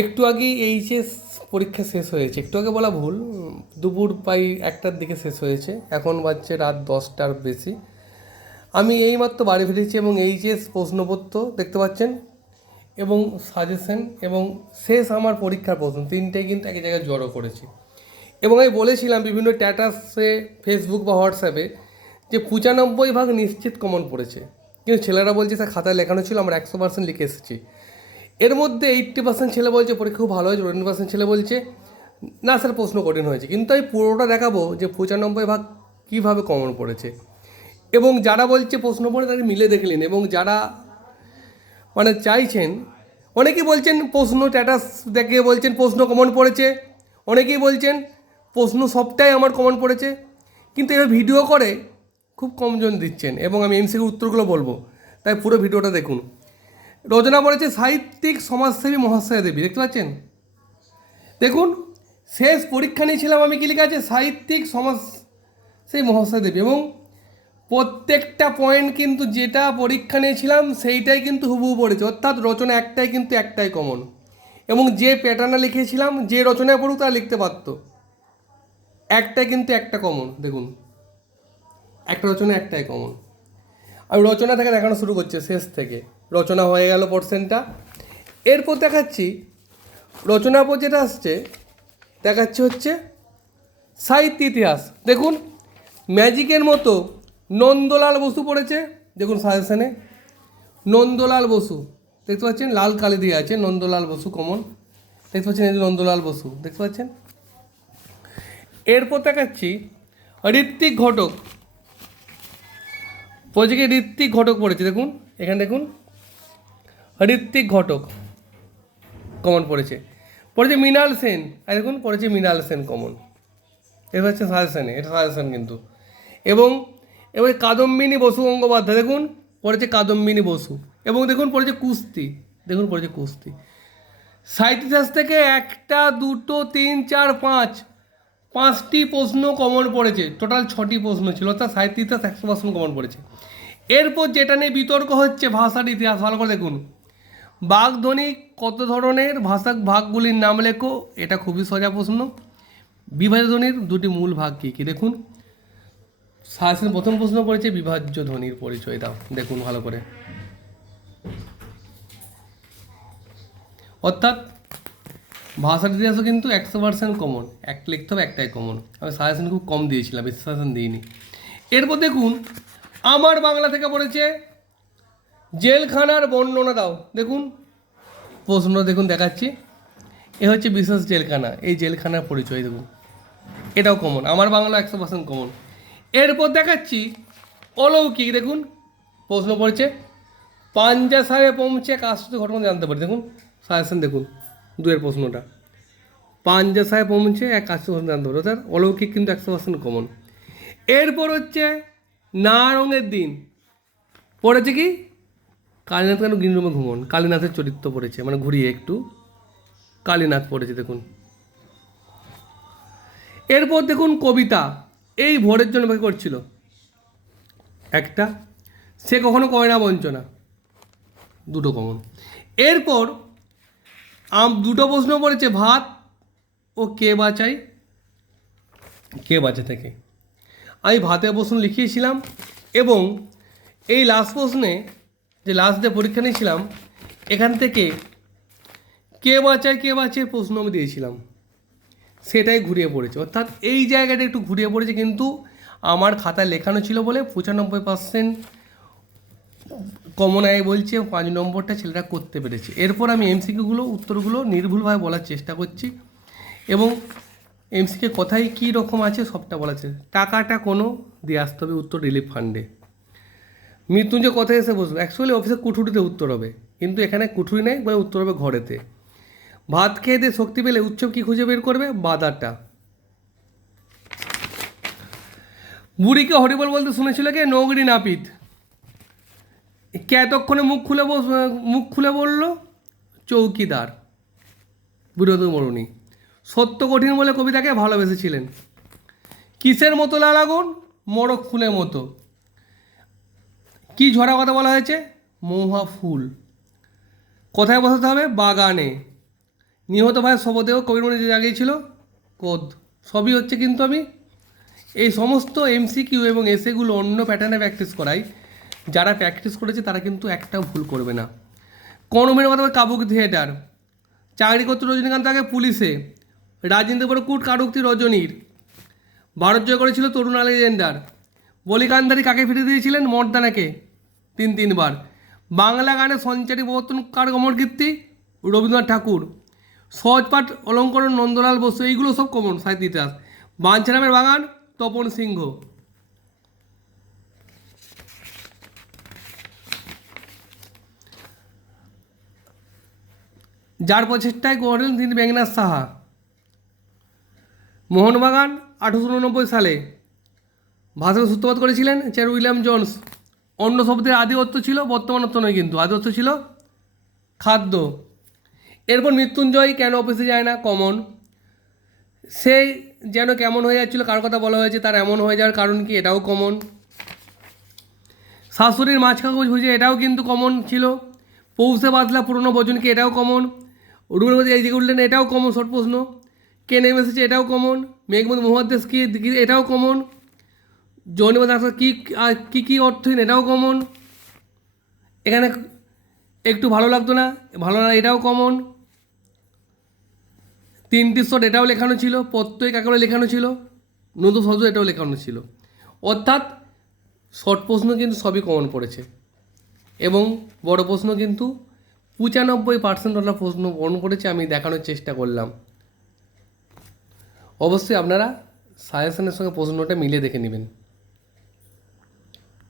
একটু আগেই এইচএস পরীক্ষা শেষ হয়েছে। একটু আগে বলা ভুল, দুপুর প্রায় একটার দিকে শেষ হয়েছে, এখন বাজছে রাত দশটার বেশি। আমি এইমাত্র বাড়ি ফিরেছি এবং এইচএস প্রশ্নপত্র দেখতে পাচ্ছেন এবং সাজেশন এবং শেষ আমার পরীক্ষার প্রশ্ন, তিনটেই কিন্তু এক জায়গায় জড়ো করেছি। এবং আমি বলেছিলাম বিভিন্ন স্ট্যাটাসে ফেসবুক বা হোয়াটসঅ্যাপে যে পঁচানব্বই ভাগ নিশ্চিত কমন পড়েছে। কিন্তু ছেলেরা বলছে, স্যার, খাতায় লেখানো ছিল, আমরা একশো পার্সেন্ট লিখে এসেছি। এর মধ্যে এইট্টি পার্সেন্ট ছেলে বলছে, পরীক্ষা খুব ভালো হয়েছে টোয়েন্টি পার্সেন্ট ছেলে বলছে, না স্যার প্রশ্ন কঠিন হয়েছে। কিন্তু আমি পুরোটা দেখাবো যে পঁচানব্বই ভাগ কীভাবে কমন পড়েছে। এবং যারা বলছে প্রশ্ন পড়ে তাকে মিলে দেখলেন এবং যারা মানে চাইছেন, অনেকেই বলছেন প্রশ্ন স্ট্যাটাস দেখে বলছেন প্রশ্ন কমন পড়েছে। অনেকেই বলছেন প্রশ্ন সবটাই আমার কমন পড়েছে। কিন্তু এবার ভিডিও করে, খুব কমজন দিচ্ছেন। এবং আমি এমসিকে উত্তরগুলো বলব। তাই পুরো ভিডিওটা দেখুন। রচনা পড়েছে সাহিত্যিক সমাজসেবী মহাশয়া দেবী, দেখতে পাচ্ছেন? দেখুন, শেষ পরীক্ষা নিয়েছিলাম আমি কি লেখা আছে? সাহিত্যিক সমাজ সেই মহাশয় দেবী। এবং প্রত্যেকটা পয়েন্ট কিন্তু যেটা পরীক্ষা নিয়েছিলাম, সেইটাই কিন্তু হুবহু পড়েছে। অর্থাৎ রচনা একটাই কিন্তু একটাই কমন এবং যে প্যাটার্নটা লিখেছিলাম, যে রচনায় পড়ুক, তারা লিখতে পারত। একটাই কিন্তু একটা কমন দেখুন। একটা রচনা, একটাই কমন আমি রচনা থেকে দেখানো শুরু করছে, শেষ থেকে। রচনা হয়ে গেল পোর্শনটা এরপর দেখাচ্ছি রচনার পর যেটা আসছে, দেখাচ্ছে হচ্ছে সাহিত্য ইতিহাস। দেখুন ম্যাজিকের মতো নন্দলাল বসু পড়েছে, দেখুন সাজেশনে নন্দলাল বসু, দেখতে পাচ্ছেন? লাল কালি দিয়ে আছে নন্দলাল বসু কমন দেখতে পাচ্ছেন এই নন্দলাল বসু, দেখতে পাচ্ছেন? এরপর দেখাচ্ছি ঋত্বিক ঘটক। প্রজেক্টে ঋত্বিক ঘটক পড়েছে, দেখুন। এখানে দেখুন ঋত্বিক ঘটক কমন পড়েছে। পড়েছে মৃণাল সেন। আর দেখুন, পড়েছে মৃণাল সেন কমন এটা হচ্ছে সাজেশনে এটা সাজেশন কিন্তু। এবং এবার কাদম্বিনী বসু গঙ্গোপাধ্যায়, দেখুন, পড়েছে কাদম্বিনী বসু। এবং দেখুন, পড়েছে কুস্তি। দেখুন, পড়েছে কুস্তি। ইতিহাস থেকে একটা, দুটো, তিন, চার, পাঁচ, পাঁচটি প্রশ্ন কমন পড়েছে। টোটাল ছটি প্রশ্ন ছিল, অর্থাৎ ইতিহাস একশো পার্সেন্ট কমন পড়েছে। এরপর যেটা নিয়ে বিতর্ক হচ্ছে ভাষার ইতিহাস, ভালো করে দেখুন। বাগধ্বনি কত ধরনের ভাষা ভাগগুলির নাম লেখো? এটা খুবই সোজা প্রশ্ন। বিভাজ্য ধ্বনির দুটি মূল ভাগ কী কী? দেখুন। সাহসের প্রথম প্রশ্ন পড়েছে বিভাজ্য ধ্বনির পরিচয় দাও। দেখুন ভালো করে। অর্থাৎ ভাষার ইতিহাসও কিন্তু একশো পার্সেন্ট কমন এক লিখতে হবে, একটাই কমন আমি সাজেশন খুব কম দিয়েছিলাম, বেশি সাজেশন দিইনি। এরপর দেখুন, আমার বাংলা থেকে পড়েছে জেলখানার বর্ণনা দাও। দেখুন, প্রশ্ন দেখুন দেখাচ্ছি। এ হচ্ছে বিশেষ জেলখানা, এই জেলখানার পরিচয়, দেখুন। এটাও কমন আমার বাংলা একশো পার্সেন্ট কমন এরপর দেখাচ্ছি অলৌকিক, দেখুন, প্রশ্ন পড়ছে, পাঞ্জা সাহেবে পৌঁছে কাজ ঘটনা জানতে পারি? দেখুন সাজেশন দেখুন, দুয়ের প্রশ্নটা। পাঞ্জা সাহেব পৌঁছে এক কাজ ঘটনা জানতে পারি? অর্থাৎ অলৌকিক কিন্তু একশো পার্সেন্ট কমন এরপর হচ্ছে না রঙের দিন, পড়েছে কি? কালীনাথ কেন গ্রিন রুমে ঘুমন? কালীনাথের চরিত্র পড়েছে মানে ঘুরিয়ে একটু। কালীনাথ পড়েছে, দেখুন। এরপর দেখুন কবিতা। এই ভোরের জন্য অপেক্ষা করছিল। একটা, সে কখনো করে না বঞ্চনা। দুটো কমন এরপর আম, দুটো প্রশ্ন পড়েছে, ভাত ও কে বাঁচাই কে বাঁচে থেকে আমি ভাতের প্রশ্ন লিখিয়েছিলাম এবং এই লাস্ট প্রশ্নে যে লাস্ট ডে পরীক্ষা নিয়েছিলাম, এখান থেকে কে বাঁচায়, কে বাঁচে প্রশ্ন আমি দিয়েছিলাম। সেটাই ঘুরিয়ে পড়েছে। অর্থাৎ এই জায়গাটা একটু ঘুরিয়ে পড়েছে, কিন্তু আমার খাতায় লেখানো ছিল বলে পঁচানব্বই পার্সেন্ট কমন আয় বলছে, পাঁচ নম্বরটা ছেলেরা করতে পেরেছে। এরপর আমি এমসিকিউগুলো উত্তরগুলো নির্ভুলভাবে বলার চেষ্টা করছি। এবং এমসিকে কথাই কী রকম আছে সবটা বলা আছে টাকাটা কোনো দিয়ে আসতে হবে উত্তর রিলিফ ফান্ডে মৃত্যুঞ্জয় কথায় এসে বসবে? অ্যাকচুয়ালি অফিসে কুঠুরিতে উত্তর হবে। কিন্তু এখানে কুঠুরি নেই বলে উত্তর হবে ঘরেতে। ভাত খেয়ে দিয়ে শক্তি পেলে উৎসব কি খুঁজে বের করবে? বাদাটা বুড়িকে হরিবল বলতে শুনেছিল কে? নগরী নাপিত। কে এতক্ষণে মুখ খুলে বস, মুখ খুলে বলল, চৌকিদার। বিরোধ মরুণী সত্য কঠিন বলে কবিতাকে ভালোবেসেছিলেন। কিসের মতো লাল আগুন? মরক ফুলের মতো। কি ঝরা কথা বলা হয়েছে? মৌহা ফুল। কোথায় বসাতে হবে? বাগানে। নিহত ভাইয়ের শবদেহ কবিরমণি যে জায়গায় ছিল কোদ। সবই হচ্ছে কিন্তু আমি এই সমস্ত এমসিকিউ এবং এসেগুলো অন্য প্যাটার্নে প্র্যাকটিস করাই। যারা প্র্যাকটিস করেছে, তারা কিন্তু একটাও ভুল করবে না। কনমের মতো কাবুক থিয়েটার। চাকরি করতে রজনীকান্ত আগে পুলিশে। রাজেন্দ্র কুট কারুক্তি রজনীর। ভারত জয় করেছিল তরুণ আলেকজান্ডার। বলিকান্দারি কাকে ফিরে দিয়েছিলেন? মর্দানাকে। তিন, তিনবার। বাংলা গানে সঞ্চারী প্রবর্তন কার অমর কীর্তি? রবীন্দ্রনাথ ঠাকুর। সহজপাঠ অলঙ্করণ নন্দলাল বসু, এইগুলো সব কমন সাহিত্য ইতিহাস। বাঞ্ছারামের বাগান, তপন সিংহ। যার প্রচেষ্টায় গড়লেন তিনি মেঘনাথ সাহা। মোহনবাগান, আঠারোশো উননব্বই সালে। ভাষার সূত্রপাত করেছিলেন স্যার উইলিয়াম জোন্স। অন্য শব্দের আদি অর্থ ছিল, বর্তমান অর্থ নয় কিন্তু আদি অর্থ ছিল খাদ্য। এরপর মৃত্যুঞ্জয় কেন অফিসে যায় না? কমন। সে যেন কেমন হয়ে যাচ্ছিল, কার কথা বলা হয়েছে, তার এমন হয়ে যাওয়ার কারণ কি, এটাও কমন। শাশুড়ির মাছ কাগজ ভুজে এটাও কিন্তু কমন ছিল। পৌষে বাদলা পুরনো বজনকে এটাও কমন। রুমের মধ্যে এই দিকে উঠলেন, এটাও কমন, শর্ট প্রশ্ন। কে নেমে এসেছে, এটাও কমন। মেঘমদ মহাদেশ কি কি- এটাও কমন। জৈনবাদ আসলে কী কী কী অর্থহীন এটাও কমন এখানে একটু ভালো লাগতো না, ভালো না, এটাও কমন তিনটি শট এটাও লেখানো ছিল প্রত্যয় কাকলে লেখানো ছিল, নতুন শব্দ এটাও লেখানো ছিল। অর্থাৎ শর্ট প্রশ্ন কিন্তু সবই কমন পড়েছে। এবং বড় প্রশ্ন কিন্তু পঁচানব্বই পার্সেন্ট ওলা প্রশ্ন কমন পড়েছে আমি দেখানোর চেষ্টা করলাম। অবশ্যই আপনারা সাজেশনের সঙ্গে প্রশ্নটা মিলিয়ে দেখে নেবেন।